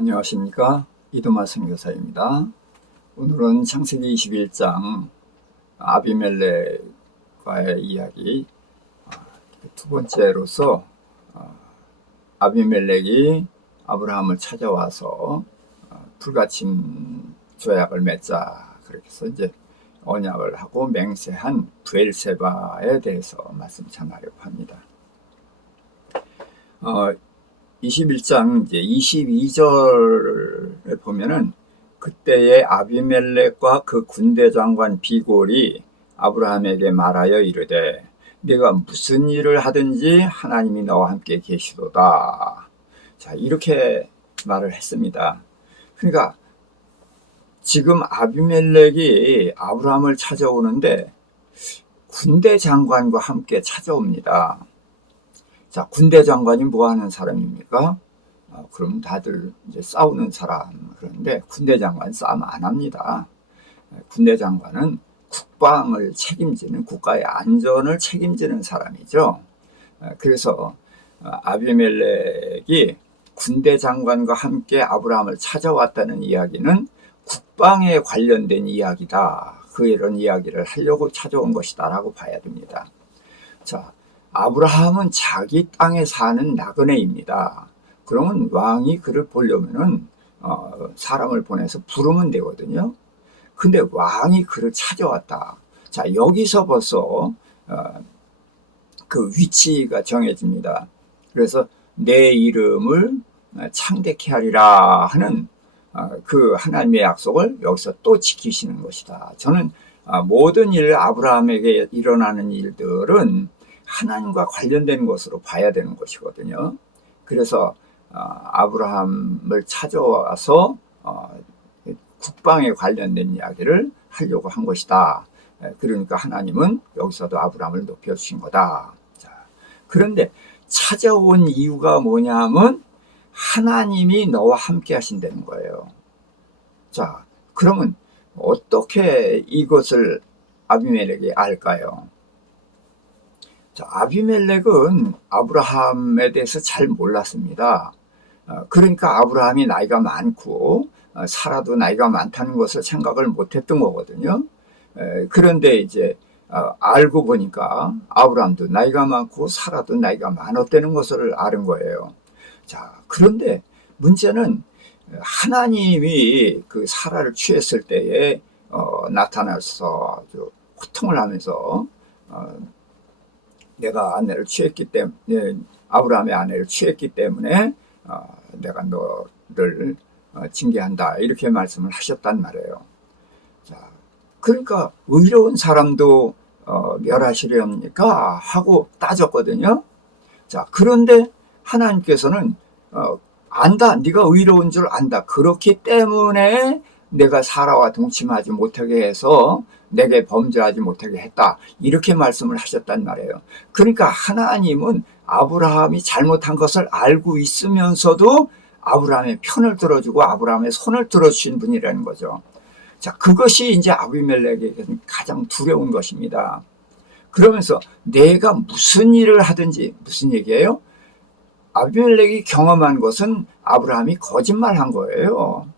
안녕하십니까, 이두마 선교사입니다. 오늘은 창세기 21장 아비멜렉과의 이야기 두 번째로서 아비멜렉이 아브라함을 찾아와서 불가침 조약을 맺자, 그렇게 해서 이제 언약을 하고 맹세한 브엘세바에 대해서 말씀 전하려고 합니다. 21장 이제 22절에 보면은 그때의 아비멜렉과 그 군대 장관 비골이 아브라함에게 말하여 이르되 네가 무슨 일을 하든지 하나님이 너와 함께 계시도다. 자, 이렇게 말을 했습니다. 그러니까 지금 아비멜렉이 아브라함을 찾아오는데 군대 장관과 함께 찾아옵니다. 자, 군대 장관이 뭐 하는 사람입니까? 그럼 다들 이제 싸우는 사람. 그런데 군대 장관 싸움 안 합니다. 군대 장관은 국방을 책임지는, 국가의 안전을 책임지는 사람이죠. 그래서 아비멜렉이 군대 장관과 함께 아브라함을 찾아왔다는 이야기는 국방에 관련된 이야기다. 이런 이야기를 하려고 찾아온 것이다 라고 봐야 됩니다. 자, 아브라함은 자기 땅에 사는 나그네입니다. 그러면 왕이 그를 보려면은 사람을 보내서 부르면 되거든요. 근데 왕이 그를 찾아왔다. 자, 여기서 벌써 그 위치가 정해집니다. 그래서 내 이름을 창대케 하리라 하는 그 하나님의 약속을 여기서 또 지키시는 것이다. 저는 모든 아브라함에게 일어나는 일들은 하나님과 관련된 것으로 봐야 되는 것이거든요. 그래서 아브라함을 찾아와서 국방에 관련된 이야기를 하려고 한 것이다. 그러니까 하나님은 여기서도 아브라함을 높여주신 거다. 자, 그런데 찾아온 이유가 뭐냐 하면 하나님이 너와 함께 하신다는 거예요. 자, 그러면 어떻게 이것을 아비멜렉이 알까요? 자, 아비멜렉은 아브라함에 대해서 잘 몰랐습니다. 그러니까 아브라함이 나이가 많고 사라도 나이가 많다는 것을 생각을 못했던 거거든요. 그런데 이제 알고 보니까 아브라함도 나이가 많고 사라도 나이가 많았다는 것을 아는 거예요. 자, 그런데 문제는 하나님이 그 사라를 취했을 때에 나타나서 아주 호통을 하면서 내가 아내를 취했기 때문에, 아브라함의 아내를 취했기 때문에 내가 너를 징계한다, 이렇게 말씀을 하셨단 말이에요. 자, 그러니까 의로운 사람도 멸하시렵니까 하고 따졌거든요. 자, 그런데 하나님께서는 안다, 네가 의로운 줄 안다, 그렇기 때문에 내가 사라와 동침하지 못하게 해서 내게 범죄하지 못하게 했다, 이렇게 말씀을 하셨단 말이에요. 그러니까 하나님은 아브라함이 잘못한 것을 알고 있으면서도 아브라함의 편을 들어주고 아브라함의 손을 들어주신 분이라는 거죠. 자, 그것이 이제 아비멜렉에게는 가장 두려운 것입니다. 그러면서 내가 무슨 일을 하든지, 무슨 얘기예요? 아비멜렉이 경험한 것은 아브라함이 거짓말한 거예요.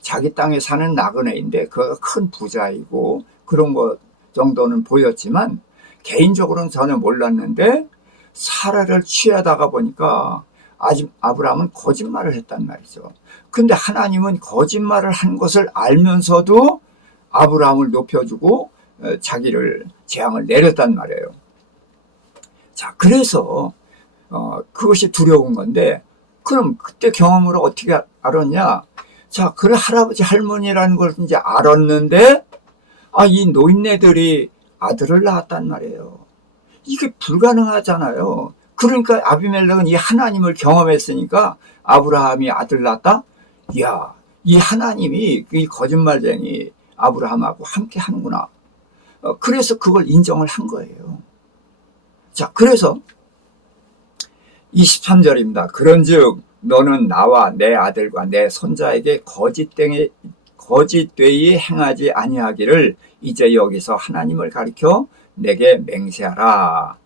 자기 땅에 사는 나그네인데 그가 큰 부자이고 그런 것 정도는 보였지만 개인적으로는 전혀 몰랐는데 사라를 취하다가 보니까 아직 아브라함은 거짓말을 했단 말이죠. 근데 하나님은 거짓말을 한 것을 알면서도 아브라함을 높여주고 자기를 재앙을 내렸단 말이에요. 자, 그래서 그것이 두려운 건데, 그럼 그때 경험으로 어떻게 알았냐? 자, 그래, 할아버지 할머니라는 걸 이제 알았는데 이 노인네들이 아들을 낳았단 말이에요. 이게 불가능하잖아요. 그러니까 아비멜렉은 이 하나님을 경험했으니까 아브라함이 아들 낳았다? 이야, 이 하나님이 이 거짓말쟁이 아브라함하고 함께 하는구나. 그래서 그걸 인정을 한 거예요. 자, 그래서 23절입니다. 그런즉 너는 나와 내 아들과 내 손자에게 거짓되이 행하지 아니하기를 이제 여기서 하나님을 가리켜 내게 맹세하라.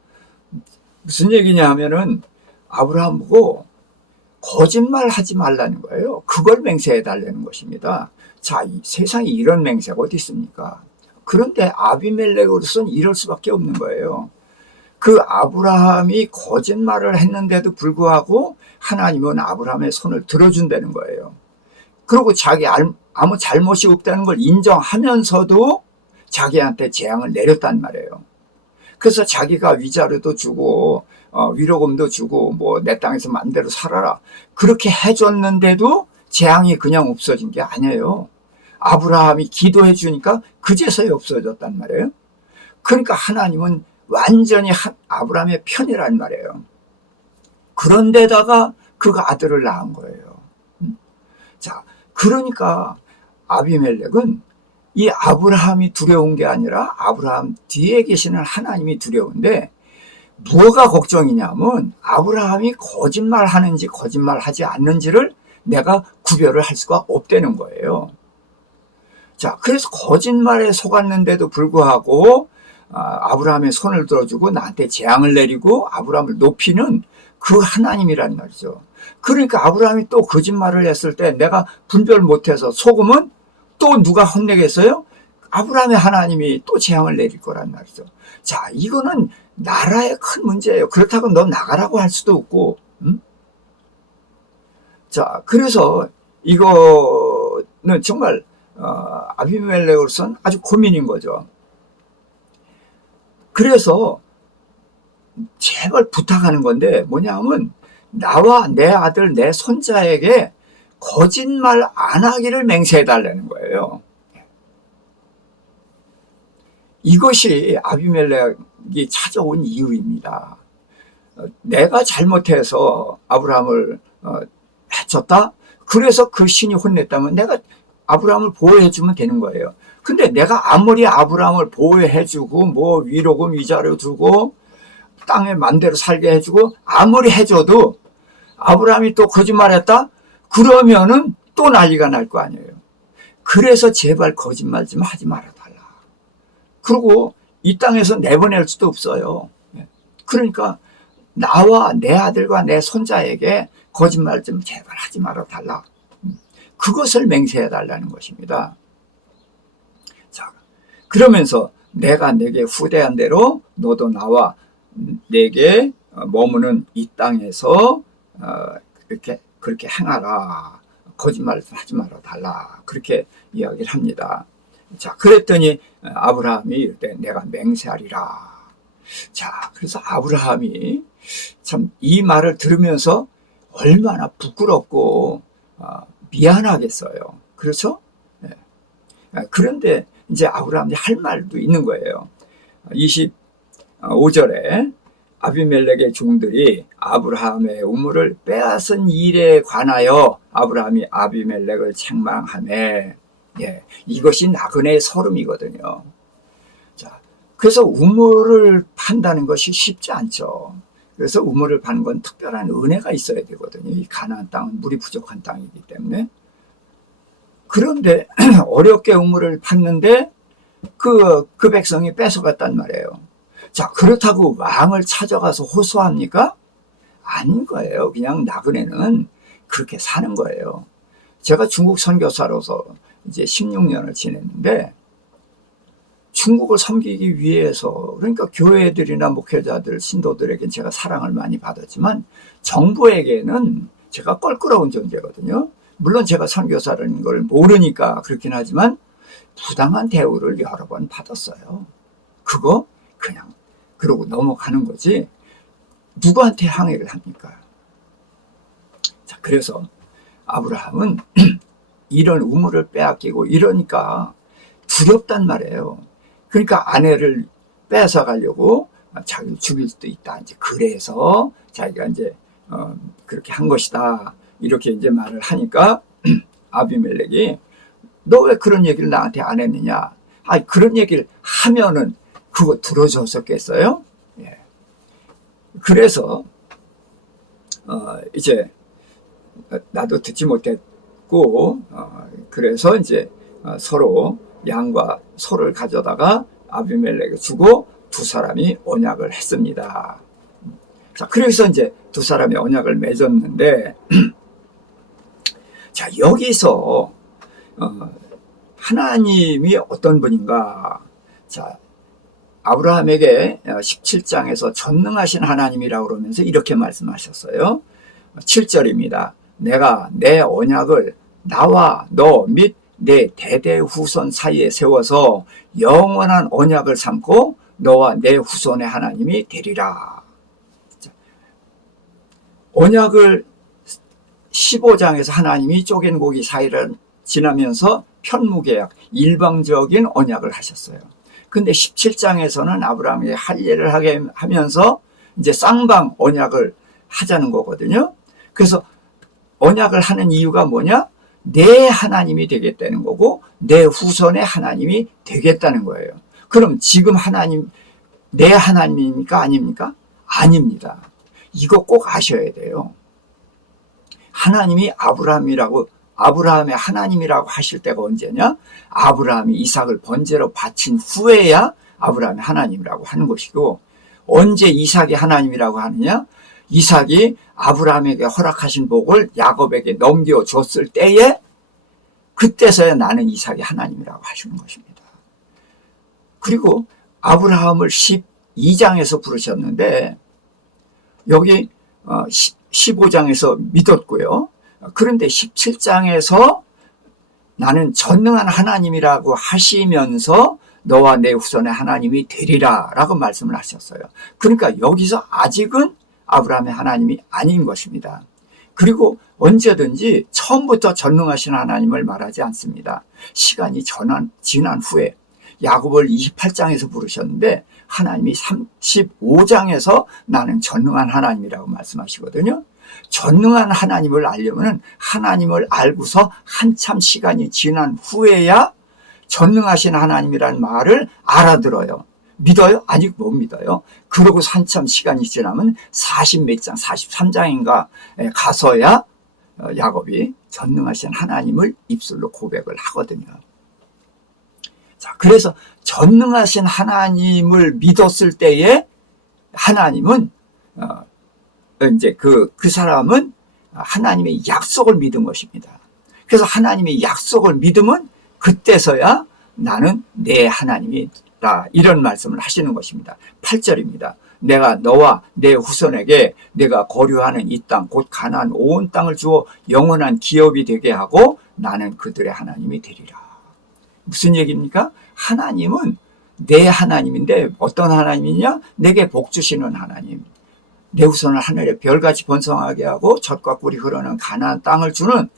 무슨 얘기냐 하면은 아브라함 보고 거짓말 하지 말라는 거예요. 그걸 맹세해 달라는 것입니다. 자, 세상에 이런 맹세가 어디 있습니까? 그런데 아비멜렉으로서는 이럴 수밖에 없는 거예요. 그 아브라함이 거짓말을 했는데도 불구하고 하나님은 아브라함의 손을 들어준다는 거예요. 그리고 자기 아무 잘못이 없다는 걸 인정하면서도 자기한테 재앙을 내렸단 말이에요. 그래서 자기가 위자료도 주고 위로금도 주고 뭐 내 땅에서 마음대로 살아라 그렇게 해줬는데도 재앙이 그냥 없어진 게 아니에요. 아브라함이 기도해 주니까 그제서야 없어졌단 말이에요. 그러니까 하나님은 완전히 아브라함의 편이란 말이에요. 그런데다가 그가 아들을 낳은 거예요. 자, 그러니까 아비멜렉은 이 아브라함이 두려운 게 아니라 아브라함 뒤에 계시는 하나님이 두려운데 뭐가 걱정이냐면 아브라함이 거짓말하는지 거짓말하지 않는지를 내가 구별을 할 수가 없다는 거예요. 자, 그래서 거짓말에 속았는데도 불구하고 아브라함의 손을 들어주고 나한테 재앙을 내리고 아브라함을 높이는 그 하나님이란 말이죠. 그러니까 아브라함이 또 거짓말을 했을 때 내가 분별 못해서 속으면 또 누가 혼내겠어요? 아브라함의 하나님이 또 재앙을 내릴 거란 말이죠. 자, 이거는 나라의 큰 문제예요. 그렇다고 너 나가라고 할 수도 없고. 자, 그래서 이거는 정말 아비멜렉으로서는 아주 고민인 거죠. 그래서 제발 부탁하는 건데 뭐냐면 나와 내 아들 내 손자에게 거짓말 안 하기를 맹세해 달라는 거예요. 이것이 아비멜렉이 찾아온 이유입니다. 내가 잘못해서 아브라함을 해쳤다? 그래서 그 신이 혼냈다면 내가 아브라함을 보호해주면 되는 거예요. 근데 내가 아무리 아브라함을 보호해주고 뭐 위로금 위자료 주고 땅에 맘대로 살게 해주고 아무리 해줘도 아브라함이 또 거짓말했다? 그러면은 또 난리가 날 거 아니에요. 그래서 제발 거짓말 좀 하지 말아달라. 그리고 이 땅에서 내보낼 수도 없어요. 그러니까 나와 내 아들과 내 손자에게 거짓말 좀 제발 하지 말아달라. 그것을 맹세해 달라는 것입니다. 자, 그러면서 내가 내게 후대한 대로 너도 나와 내게 머무는 이 땅에서 그렇게 행하라. 거짓말 하지 말아 달라. 그렇게 이야기를 합니다. 자, 그랬더니 아브라함이 이때 내가 맹세하리라. 자, 그래서 아브라함이 참 이 말을 들으면서 얼마나 부끄럽고 미안하겠어요. 그렇죠? 네. 그런데 이제 아브라함이 할 말도 있는 거예요. 25절에 아비멜렉의 종들이 아브라함의 우물을 빼앗은 일에 관하여 아브라함이 아비멜렉을 책망하네. 예, 이것이 나그네의 서름이거든요. 자, 그래서 우물을 판다는 것이 쉽지 않죠. 그래서 우물을 파는 건 특별한 은혜가 있어야 되거든요. 이 가나안 땅은 물이 부족한 땅이기 때문에. 그런데 어렵게 우물을 팠는데 그 백성이 뺏어갔단 말이에요. 자, 그렇다고 왕을 찾아가서 호소합니까? 아닌 거예요. 그냥 나그네는 그렇게 사는 거예요. 제가 중국 선교사로서 이제 16년을 지냈는데 중국을 섬기기 위해서 그러니까 교회들이나 목회자들, 신도들에게 제가 사랑을 많이 받았지만 정부에게는 제가 껄끄러운 존재거든요. 물론 제가 선교사라는 걸 모르니까 그렇긴 하지만 부당한 대우를 여러 번 받았어요. 그거 그냥 그러고 넘어가는 거지 누구한테 항의를 합니까? 자, 그래서 아브라함은 이런 우물을 빼앗기고 이러니까 두렵단 말이에요. 그러니까 아내를 뺏어가려고 자기를 죽일 수도 있다. 이제 그래서 자기가 이제 그렇게 한 것이다. 이렇게 이제 말을 하니까 아비멜렉이 너 왜 그런 얘기를 나한테 안 했느냐? 아, 그런 얘기를 하면은 그거 들어줬었겠어요? 예. 그래서 이제 나도 듣지 못했고 그래서 이제 서로 양과 소를 가져다가 아비멜렉에 주고 두 사람이 언약을 했습니다. 자, 그래서 이제 두 사람이 언약을 맺었는데, 자, 여기서, 하나님이 어떤 분인가. 자, 아브라함에게 17장에서 전능하신 하나님이라고 그러면서 이렇게 말씀하셨어요. 7절입니다. 내가 내 언약을 나와 너 및 내 대대 후손 사이에 세워서 영원한 언약을 삼고 너와 내 후손의 하나님이 되리라. 언약을 15장에서 하나님이 쪼갠 고기 사이를 지나면서 편무계약, 일방적인 언약을 하셨어요. 근데 17장에서는 아브라함에게 할례를 하게 하면서 이제 쌍방 언약을 하자는 거거든요. 그래서 언약을 하는 이유가 뭐냐? 내 하나님이 되겠다는 거고 내 후손의 하나님이 되겠다는 거예요. 그럼 지금 하나님, 내 하나님입니까? 아닙니까? 아닙니다. 이거 꼭 아셔야 돼요. 하나님이 아브라함의 하나님이라고 하실 때가 언제냐? 아브라함이 이삭을 번제로 바친 후에야 아브라함의 하나님이라고 하는 것이고, 언제 이삭이 하나님이라고 하느냐? 이삭이 아브라함에게 허락하신 복을 야곱에게 넘겨줬을 때에, 그때서야 나는 이삭이 하나님이라고 하시는 것입니다. 그리고 아브라함을 12장에서 부르셨는데 여기 15장에서 믿었고요. 그런데 17장에서 나는 전능한 하나님이라고 하시면서 너와 내 후손의 하나님이 되리라 라고 말씀을 하셨어요. 그러니까 여기서 아직은 아브라함의 하나님이 아닌 것입니다. 그리고 언제든지 처음부터 전능하신 하나님을 말하지 않습니다. 시간이 지난 후에 야곱을 28장에서 부르셨는데 하나님이 35장에서 나는 전능한 하나님이라고 말씀하시거든요. 전능한 하나님을 알려면 하나님을 알고서 한참 시간이 지난 후에야 전능하신 하나님이라는 말을 알아들어요. 믿어요? 아직 못 믿어요. 그러고 한참 시간이 지나면 40몇 장, 43장인가 가서야 야곱이 전능하신 하나님을 입술로 고백을 하거든요. 자, 그래서 전능하신 하나님을 믿었을 때에 하나님은 이제 그 사람은 하나님의 약속을 믿은 것입니다. 그래서 하나님의 약속을 믿으면 그때서야 나는 내 하나님이다, 이런 말씀을 하시는 것입니다. 8절입니다. 내가 너와 내 후손에게 내가 거류하는 이 땅 곧 가나안 온 땅을 주어 영원한 기업이 되게 하고 나는 그들의 하나님이 되리라. 무슨 얘기입니까? 하나님은 내 하나님인데 어떤 하나님이냐? 내게 복 주시는 하나님. 내 후손을 하늘의 별같이 번성하게 하고 젖과 꿀이 흐르는 가나안 땅을 주는,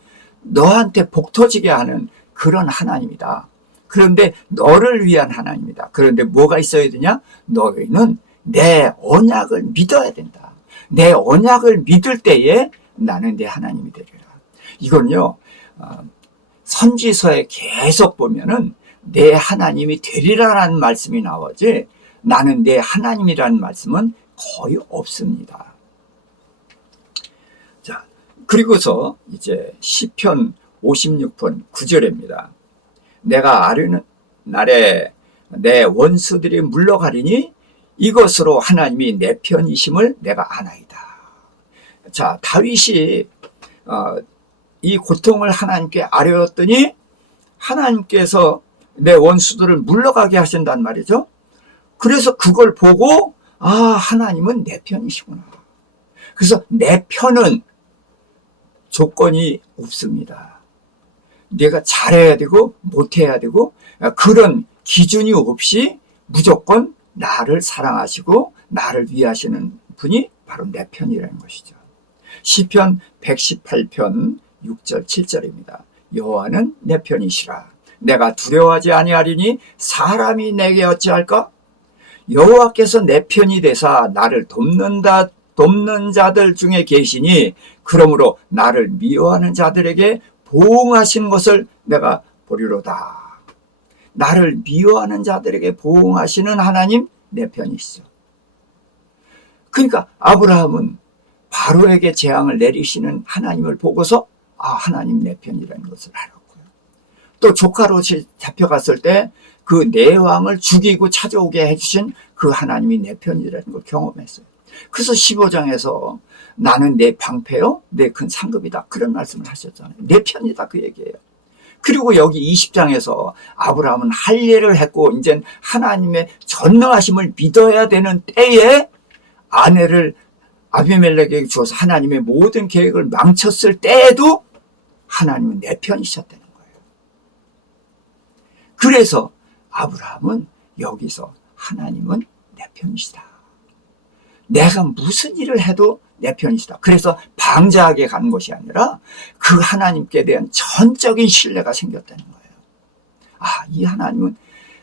너한테 복 터지게 하는 그런 하나님이다. 그런데 너를 위한 하나님이다. 그런데 뭐가 있어야 되냐? 너희는 내 언약을 믿어야 된다. 내 언약을 믿을 때에 나는 내 하나님이 되리라. 이건요, 선지서에 계속 보면은 내 하나님이 되리라라는 말씀이 나오지 나는 내 하나님이라는 말씀은 거의 없습니다. 자, 그리고서 이제 시편 56편 9절입니다. 내가 아뢰는 날에 내 원수들이 물러가리니 이것으로 하나님이 내 편이심을 내가 아나이다. 자, 다윗이 이 고통을 하나님께 아뢰었더니 하나님께서 내 원수들을 물러가게 하신단 말이죠. 그래서 그걸 보고 하나님은 내 편이시구나. 그래서 내 편은 조건이 없습니다. 내가 잘해야 되고 못해야 되고 그런 기준이 없이 무조건 나를 사랑하시고 나를 위하시는 분이 바로 내 편이라는 것이죠. 시편 118편 6절 7절입니다. 여호와는 내 편이시라. 내가 두려워하지 아니하리니 사람이 내게 어찌할까? 여호와께서 내 편이 되사 나를 돕는 자들 중에 계시니 그러므로 나를 미워하는 자들에게 보응하시는 것을 내가 보리로다. 나를 미워하는 자들에게 보응하시는 하나님 내 편이시죠. 그러니까 아브라함은 바로에게 재앙을 내리시는 하나님을 보고서 하나님 내 편이라는 것을 알았고요. 또 조카로 잡혀갔을 때 그 내왕을 죽이고 찾아오게 해주신 그 하나님이 내 편이라는 걸 경험했어요. 그래서 15장에서 나는 내 방패요, 내 큰 상급이다. 그런 말씀을 하셨잖아요. 내 편이다 그 얘기예요. 그리고 여기 20장에서 아브라함은 할례를 했고 이제 하나님의 전능하심을 믿어야 되는 때에 아내를 아비멜렉에게 주어서 하나님의 모든 계획을 망쳤을 때에도 하나님은 내 편이셨다는 거예요. 그래서 아브라함은 여기서 하나님은 내 편이시다. 내가 무슨 일을 해도 내 편이시다. 그래서 방자하게 가는 것이 아니라 그 하나님께 대한 전적인 신뢰가 생겼다는 거예요. 아, 이 하나님은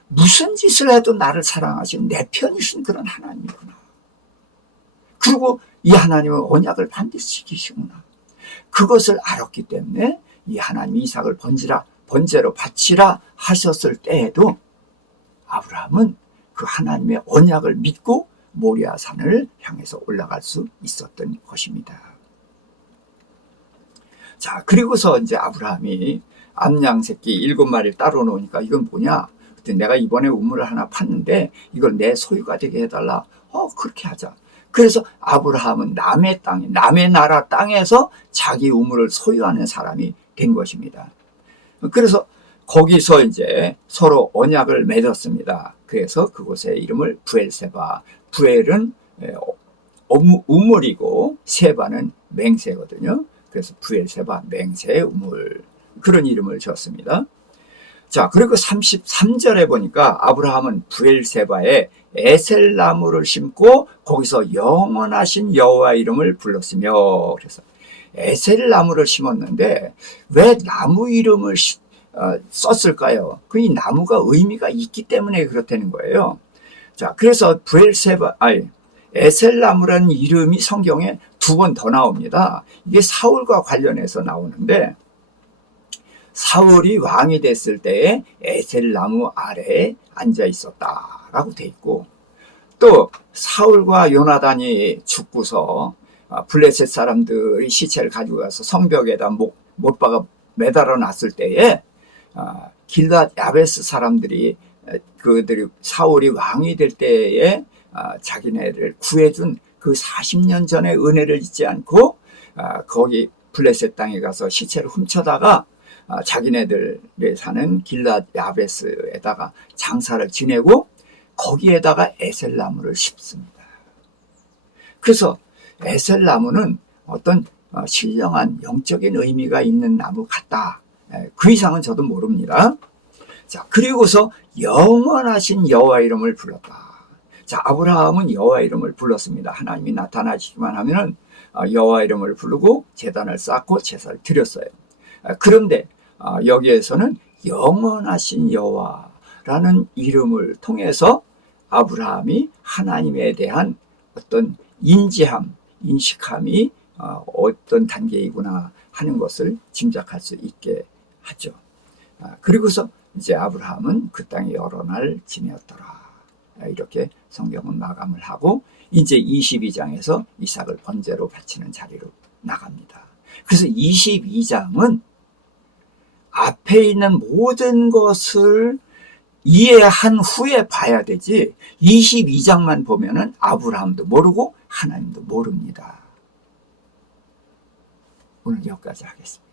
무슨 짓을 해도 나를 사랑하시는 내 편이신 그런 하나님이구나. 그리고 이 하나님은 언약을 반드시 지키시구나. 그것을 알았기 때문에 이 하나님이 이삭을 번제로 바치라 하셨을 때에도 아브라함은 그 하나님의 언약을 믿고 모리아 산을 향해서 올라갈 수 있었던 것입니다. 자, 그리고서 이제 아브라함이 암양 새끼 7마리를 따로 놓으니까 이건 뭐냐? 그때 내가 이번에 우물을 하나 팠는데 이걸 내 소유가 되게 해달라. 그렇게 하자. 그래서 아브라함은 남의 땅, 남의 나라 땅에서 자기 우물을 소유하는 사람이 된 것입니다. 그래서 거기서 이제 서로 언약을 맺었습니다. 그래서 그곳의 이름을 부엘세바. 부엘은 우물이고 세바는 맹세거든요. 그래서 부엘세바 맹세의 우물, 그런 이름을 지었습니다. 자, 그리고 33절에 보니까 아브라함은 부엘세바에 에셀나무를 심고 거기서 영원하신 여호와 이름을 불렀으며, 그래서 에셀나무를 심었는데 왜 나무 이름을 썼을까요? 그 이 나무가 의미가 있기 때문에 그렇다는 거예요. 자, 그래서 에셀나무라는 이름이 성경에 2번 더 나옵니다. 이게 사울과 관련해서 나오는데, 사울이 왕이 됐을 때에 에셀나무 아래에 앉아 있었다라고 돼 있고, 또 사울과 요나단이 죽고서 블레셋 사람들이 시체를 가지고 가서 성벽에다 못 박아 매달아 놨을 때에 길랏 야베스 사람들이 그들이 사울이 왕이 될 때에 자기네를 구해준 그 40년 전의 은혜를 잊지 않고 거기 블레셋 땅에 가서 시체를 훔쳐다가 자기네들이 사는 길랏 야베스에다가 장사를 지내고 거기에다가 에셀나무를 심습니다. 그래서 에셀나무는 어떤 신령한 영적인 의미가 있는 나무 같다. 그 이상은 저도 모릅니다. 자, 그리고서 영원하신 여호와 이름을 불렀다. 자, 아브라함은 여호와 이름을 불렀습니다. 하나님이 나타나시기만 하면은 여호와 이름을 부르고 제단을 쌓고 제사를 드렸어요. 그런데 여기에서는 영원하신 여호와라는 이름을 통해서 아브라함이 하나님에 대한 어떤 인식함이 어떤 단계이구나 하는 것을 짐작할 수 있게 하죠. 그리고서 이제 아브라함은 그 땅에 여러 날 지내었더라. 이렇게 성경은 마감을 하고 이제 22장에서 이삭을 번제로 바치는 자리로 나갑니다. 그래서 22장은 앞에 있는 모든 것을 이해한 후에 봐야 되지 22장만 보면은 아브라함도 모르고 하나님도 모릅니다. 오늘 여기까지 하겠습니다.